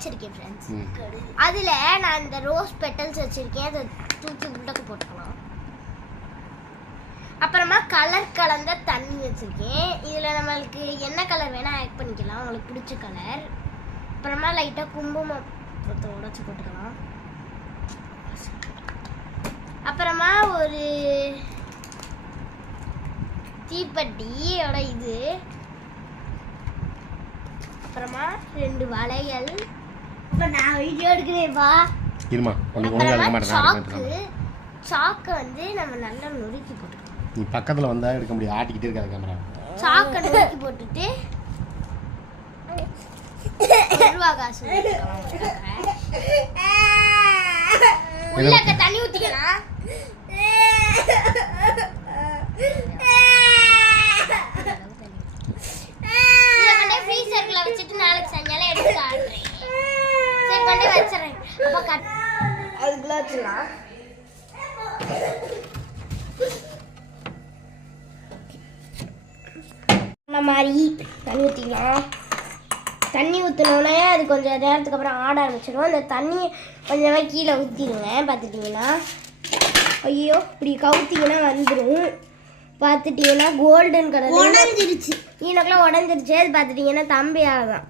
வச்சிருக்கேன் ஃப்ரெண்ட்ஸ். அதுல நான் இந்த ரோஸ் பெட்டல்ஸ் வச்சிருக்கேன். அதை தூக்கி உள்ளக்க போட்டுக்கலாம். அப்புறமா கலர் கலந்த தண்ணி வச்சிருக்கேன். இதுல நம்மளுக்கு என்ன கலர் வேணா ஆட் பண்ணிக்கலாம், உங்களுக்கு பிடிச்ச கலர். அப்புறமா லைட்டா குங்குமத்தை உடைச்சு போட்டுக்கலாம். அப்புறமா ஒரு தீப்பெட்டியோட இது, அப்புறமா 2 வளையல். இப்போ நான் வீடியோ எடுக்கிறேன்ப்பா. இருமா சாக்கு வந்து நம்ம நல்லா நொறுக்கி போட்டுக்கலாம். நீ பக்கத்துல வந்தா எடுக்க முடியாது, ஆட்டிக்கிட்டே இருக்காது கேமரா. சாக்கை நொறுக்கி போட்டுட்டு ரூபா காசு உள்ளக்க தண்ணி ஊத்திக்கலாம். ஃப்ரீசர்ல வச்சிட்டு நாளைக்கு சாயங்காலம் எடுத்து ஆடுறேன். சரி கொண்டு வச்சிரேன். அப்ப கட் அதுக்குள்ள வச்சிரலாம். இந்த மாதிரி தண்ணி ஊற்றிக்கலாம். தண்ணி ஊற்றினோடனே அது கொஞ்சம் நேரத்துக்கு அப்புறம் ஆட ஆரம்பிச்சிடும். அந்த தண்ணி கொஞ்சமாக கீழே ஊற்றிடுங்க. பார்த்துட்டிங்கன்னா ஐயோ இப்படி கவுத்திங்கன்னா வந்துடும். பார்த்துட்டிங்கன்னா கோல்டன் கலர் உடஞ்சிருச்சு. எனக்குலாம் உடஞ்சிருச்சு. அது பார்த்துட்டிங்கன்னா தம்பியால் தான்.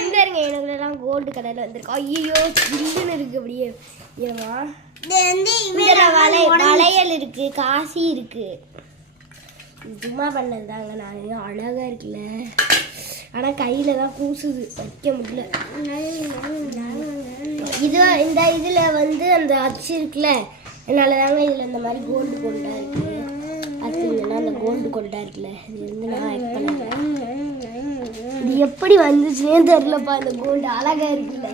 இந்த இருங்க எனக்குலாம் கோல்டு கலரில் வந்துருக்கு. ஐயோ ஜில்லுன்னு இருக்குது அப்படியே. ஏமா வளையல் இருக்குது, காசி இருக்குது. சும்மா பண்ணது தாங்க. நான் அழகாக இருக்குல்ல, ஆனால் கையில் தான் கூசுது, வைக்க முடியல. இது இந்த இதில் வந்து அந்த அச்சு இருக்குல்ல, அதனால தாங்க இதில் இந்த மாதிரி கோல்டு கோல்டாக இருக்குது. பார்த்தீங்கன்னா அந்த கோல்டு கோல்டாக இருக்குல்ல, இது வந்து நான் ஆட் பண்ணுறேன். இது எப்படி வந்துச்சுன்னே தெரிலப்பா. இந்த கோல்டு அழகாக இருக்குல்ல.